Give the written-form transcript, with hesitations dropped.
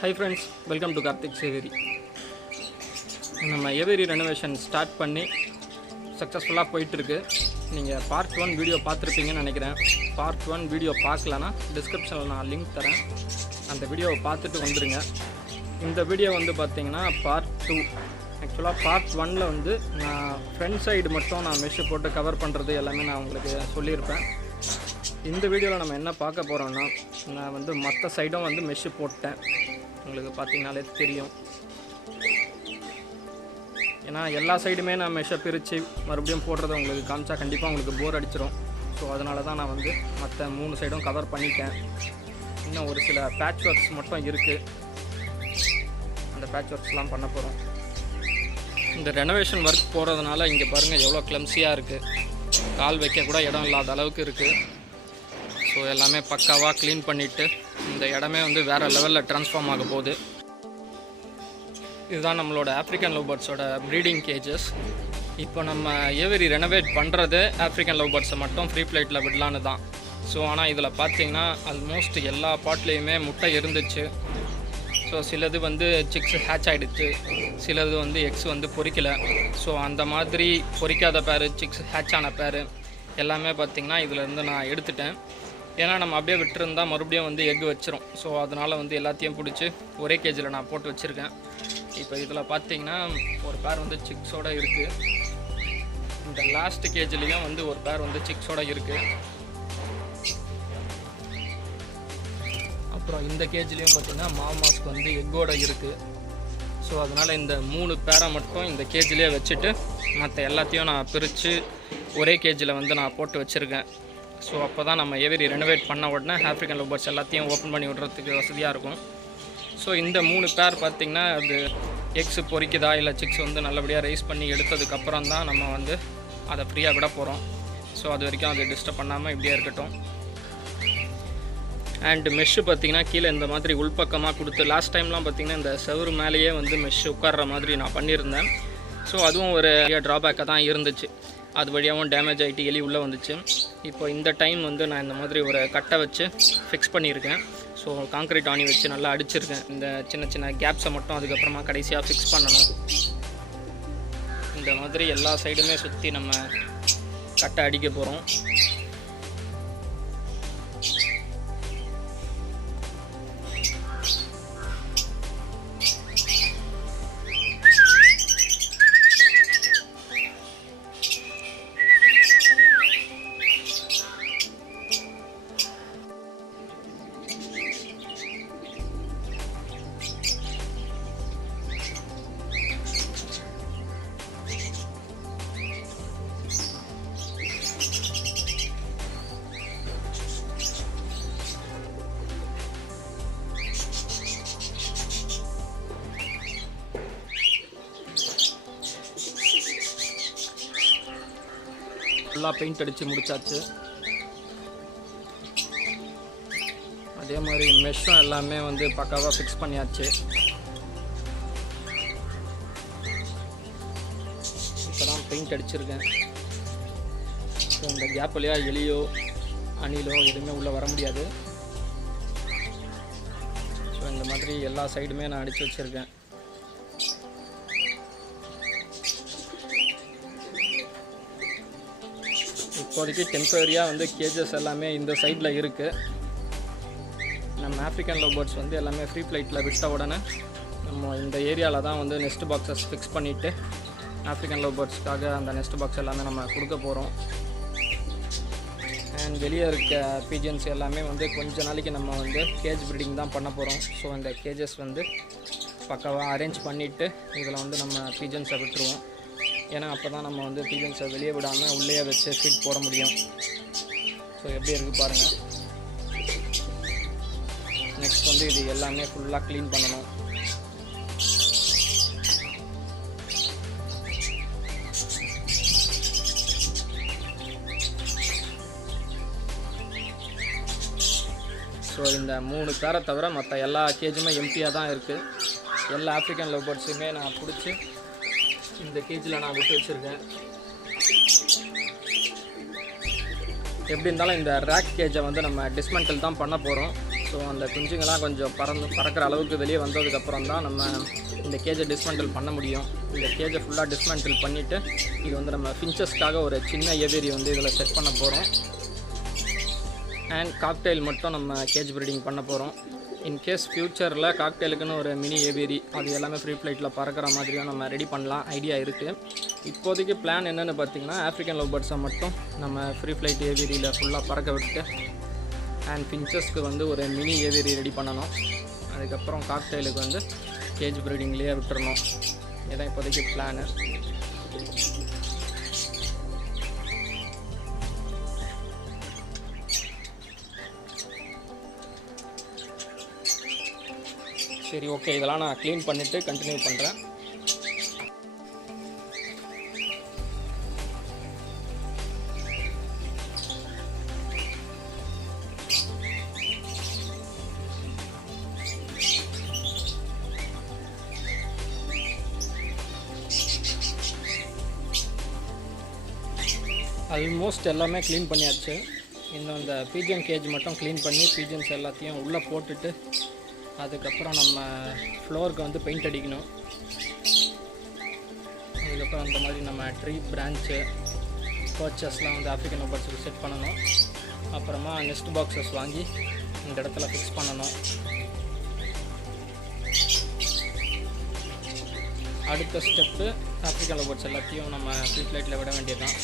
Hi friends, welcome to Karthik's Aviary. நம்ம Aviary renovation start பண்ணி சக்ஸஸ்ஃபுல்லாக போயிட்டுருக்கு. நீங்கள் பார்ட் 1 வீடியோ பார்த்துருப்பீங்கன்னு நினைக்கிறேன். பார்ட் 1 வீடியோ பார்க்கலன்னா டிஸ்கிரிப்ஷனில் நான் லிங்க் தரேன், அந்த வீடியோவை பார்த்துட்டு வந்துடுங்க. இந்த வீடியோ வந்து பார்த்திங்கன்னா பார்ட் 2. ஆக்சுவலாக பார்ட் 1ல் வந்து நான் ஃப்ரண்ட் சைடு மட்டும் நான் மெஷ்ஷு போட்டு கவர் பண்ணுறது எல்லாமே நான் உங்களுக்கு சொல்லியிருப்பேன். இந்த வீடியோவில் நம்ம என்ன பார்க்க போகிறோன்னா, நான் வந்து மற்ற சைடும் வந்து மெஷ்ஷு போட்டேன். உங்களுக்கு பார்த்தீங்கனாலே தெரியும். ஏன்னா எல்லா சைடுமே நான் மெஷ்ஷை பிரித்து மறுபடியும் போடுறத உங்களுக்கு காமிச்சா கண்டிப்பாக உங்களுக்கு போர் அடிச்சிடும். ஸோ அதனால தான் நான் வந்து மற்ற 3 சைடும் கவர் பண்ணிட்டேன். இன்னும் ஒரு சில பேட்ச் ஒர்க்ஸ் மட்டும் இருக்குது, அந்த பேட்ச் ஒர்க்ஸ்லாம் பண்ண போகிறோம். இந்த ரெனோவேஷன் ஒர்க் போகிறதுனால இங்கே பாருங்கள் எவ்வளோ கிளம்ஸியாக இருக்குது, கால் வைக்க கூட இடம் இல்லாத அளவுக்கு இருக்குது. ஸோ எல்லாமே பக்காவாக க்ளீன் பண்ணிவிட்டு இந்த இடமே வந்து வேறு லெவலில் ட்ரான்ஸ்ஃபார்ம் ஆக போகுது. இதுதான் நம்மளோட ஆஃப்ரிக்கன் லவ் பேர்ட்ஸோட ப்ரீடிங் கேஜஸ். இப்போ நம்ம ஏவரி ரெனோவேட் பண்ணுறது ஆஃப்ரிக்கன் லவ் பேர்ட்ஸை மட்டும் ஃப்ரீ ஃப்ளைட்டில் விடலான்னு தான். ஸோ ஆனால் இதில் பார்த்திங்கன்னா ஆல்மோஸ்ட் எல்லா பாட்லேயுமே முட்டை இருந்துச்சு. ஸோ சிலது வந்து சிக்ஸ் ஹேட்ச் ஆகிடுச்சு, சிலது வந்து எக்ஸ் வந்து பொரிக்கலை. ஸோ அந்த மாதிரி பொரிக்காத பேர், சிக்ஸ் ஹேட்ச் ஆன பேர் எல்லாமே பார்த்திங்கன்னா இதிலேருந்து நான் எடுத்துட்டேன். ஏன்னா நம்ம அப்படியே விட்டுருந்தால் மறுபடியும் வந்து எக் வச்சிரும். ஸோ அதனால் வந்து எல்லாத்தையும் பிடிச்சி ஒரே கேஜில் நான் போட்டு வச்சுருக்கேன். இப்போ இதில் பார்த்திங்கன்னா ஒரு பேர் வந்து சிக்ஸோடு இருக்குது. இந்த லாஸ்ட் கேஜ்லேயும் வந்து ஒரு பேர் வந்து சிக்ஸோடு இருக்குது. அப்புறம் இந்த கேஜ்லேயும் பார்த்திங்கன்னா மாமாஸ்க்கு வந்து எக்கோடு இருக்குது. ஸோ அதனால் இந்த 3 பேரை மட்டும் இந்த கேஜிலே வச்சுட்டு மற்ற எல்லாத்தையும் நான் பிரித்து ஒரே கேஜில் வந்து நான் போட்டு வச்சுருக்கேன். ஸோ அப்போ தான் நம்ம ஏவரி ரெனோவேட் பண்ண உடனே ஆஃப்ரிக்கன் லவ் பேர்ட்ஸ் எல்லாத்தையும் ஓப்பன் பண்ணி விடுறதுக்கு வசதியாக இருக்கும். ஸோ இந்த 3 பேர் பார்த்திங்கன்னா அது எக்ஸ் பொரிக்குதா இல்லை சிக்ஸ் வந்து நல்லபடியாக ரைஸ் பண்ணி எடுத்ததுக்கப்புறம் தான் நம்ம வந்து அதை ஃப்ரீயாக விட போகிறோம். ஸோ அது வரைக்கும் அதை டிஸ்டர்ப் பண்ணாமல் இப்படியே இருக்கட்டும். அண்ட் மெஷ்ஷு பார்த்திங்கன்னா கீழே இந்த மாதிரி உள்பக்கமாக கொடுத்து, லாஸ்ட் டைம்லாம் பார்த்திங்கன்னா இந்த செவரு மேலேயே வந்து மெஷ் உட்கார்ற மாதிரி நான் பண்ணியிருந்தேன். ஸோ அதுவும் ஒரு ட்ராபேக்காக தான் இருந்துச்சு. அது வழியாகவும் டேமேஜ் ஆகிட்டு எலி உள்ளே வந்துச்சு. இப்போ இந்த டைம் வந்து நான் இந்த மாதிரி ஒரு கட்டை வச்சு ஃபிக்ஸ் பண்ணியிருக்கேன். ஸோ காங்க்ரீட் ஆணி வச்சு நல்லா அடிச்சிருக்கேன். இந்த சின்ன சின்ன கேப்ஸை மட்டும் அதுக்கப்புறமா கடைசியாக ஃபிக்ஸ் பண்ணணும். இந்த மாதிரி எல்லா சைடுமே சுற்றி நம்ம கட்டை அடிக்க போகிறோம். ஃபுல்லாக பெயிண்ட் அடித்து முடித்தாச்சு. அதே மாதிரி மெஷ்ஷும் எல்லாமே வந்து பக்காவாக ஃபிக்ஸ் பண்ணியாச்சு. இப்போ தான் பெயிண்ட் அடிச்சிருக்கேன். ஸோ இந்த கேப் வழியாக எலியோ அணிலோ எதுவுமே உள்ளே வர முடியாது. ஸோ இந்த மாதிரி எல்லா சைடுமே நான் அடித்து வச்சுருக்கேன். இப்போதைக்கு டெம்பரரியாக வந்து கேஜஸ் எல்லாமே இந்த சைடில் இருக்குது. நம்ம ஆஃப்ரிக்கன் லவ் பேர்ட்ஸ் வந்து எல்லாமே ஃப்ரீ ஃப்ளைட்டில் விட்ட உடனே நம்ம இந்த ஏரியாவில் தான் வந்து நெஸ்ட் பாக்ஸஸ் ஃபிக்ஸ் பண்ணிவிட்டு ஆஃப்ரிக்கன் லவ் பேர்ட்ஸ்க்காக அந்த நெஸ்ட் பாக்ஸ் எல்லாமே நம்ம கொடுக்க போகிறோம். அண்ட் வெளியே இருக்க பீஜன்ஸ் எல்லாமே வந்து கொஞ்ச நாளைக்கு நம்ம வந்து கேஜ் ப்ரீடிங் தான் பண்ண போகிறோம். ஸோ அந்த கேஜஸ் வந்து பக்காவாக அரேஞ்ச் பண்ணிவிட்டு இதில் வந்து நம்ம பீஜன்ஸை விட்டுருவோம். ஏன்னா அப்போ தான் நம்ம வந்து பீஜன்ஸை வெளியே விடாமல் உள்ளே வச்சு ஃபீட் போட முடியும். ஸோ எப்படி இருக்குது பாருங்கள். நெக்ஸ்ட் வந்து இது எல்லாமே ஃபுல்லாக க்ளீன் பண்ணணும். ஸோ இந்த 3 பேரை தவிர மற்ற எல்லா கேஜுமே எம்டியாக தான் இருக்குது. எல்லா ஆஃப்ரிக்கன் லவ் பேர்ட்ஸுமே நான் பிடிச்சி இந்த கேஜில் நான் விட்டு வச்சுருக்கேன். எப்படி இருந்தாலும் இந்த ரேக் கேஜை வந்து நம்ம டிஸ்மெண்டல் தான் பண்ண போகிறோம். ஸோ ஸோ அந்த குஞ்சுங்கள்லாம் கொஞ்சம் பறக்கிற அளவுக்கு வெளியே வந்ததுக்கப்புறம் தான் நம்ம இந்த கேஜை டிஸ்மேண்டில் பண்ண முடியும். இந்த கேஜை ஃபுல்லாக டிஸ்மேண்டில் பண்ணிவிட்டு இது வந்து நம்ம ஃபின்ச்சஸ்க்காக ஒரு சின்ன ஏவியரி வந்து இதில் செட் பண்ண போகிறோம். அண்ட் காக்டெயில் மட்டும் நம்ம கேஜ் ப்ரீடிங் பண்ண போகிறோம். இன்கேஸ் ஃப்யூச்சரில் காக்டெயிலுக்குன்னு ஒரு மினி ஏவியரி அது எல்லாமே ஃப்ரீ ஃப்ளைட்டில் பறக்கிற மாதிரியும் நம்ம ரெடி பண்ணலாம் ஐடியா இருக்குது. இப்போதைக்கு பிளான் என்னென்னு பார்த்திங்கன்னா ஆஃப்ரிக்கன் லவ் பேர்ட்ஸை மட்டும் நம்ம ஃப்ரீ ஃப்ளைட் ஏவியரியில் ஃபுல்லாக பறக்க விட்டு அண்ட் ஃபின்ச்சஸ்க்கு வந்து ஒரு மினி ஏவியரி ரெடி பண்ணணும். அதுக்கப்புறம் காக்டெயிலுக்கு வந்து கேஜ் ப்ரீடிங்லேயே விட்டுறணும். இதுதான் இப்போதைக்கு பிளானு. சரி, ஓகே, இதெல்லாம் நான் க்ளீன் பண்ணிவிட்டு கண்டினியூ பண்ணுறேன். ஆல்மோஸ்ட் எல்லாமே க்ளீன் பண்ணியாச்சு. இன்னும் இந்த பீஜன் கேஜ் மட்டும் க்ளீன் பண்ணி பீஜன்ஸ் எல்லாத்தையும் உள்ளே போட்டுட்டு அதுக்கப்புறம் நம்ம ஃப்ளோருக்கு வந்து பெயிண்ட் அடிக்கணும். அதுக்கப்புறம் அந்த மாதிரி நம்ம ட்ரீ பிரான்ச்சு பர்ச்சஸ்லாம் வந்து ஆஃப்ரிக்கன் லவ் பேர்ட்ஸுக்கு செட் பண்ணணும். அப்புறமா நெஸ்ட் பாக்ஸஸ் வாங்கி இந்த இடத்துல ஃபிக்ஸ் பண்ணணும். அடுத்த ஸ்டெப்பு ஆஃப்ரிக்கன் லவ் பேர்ட்ஸ் எல்லாத்தையும் நம்ம ஃப்ரீ ஃப்ளைட்டில் விட வேண்டியதுதான்.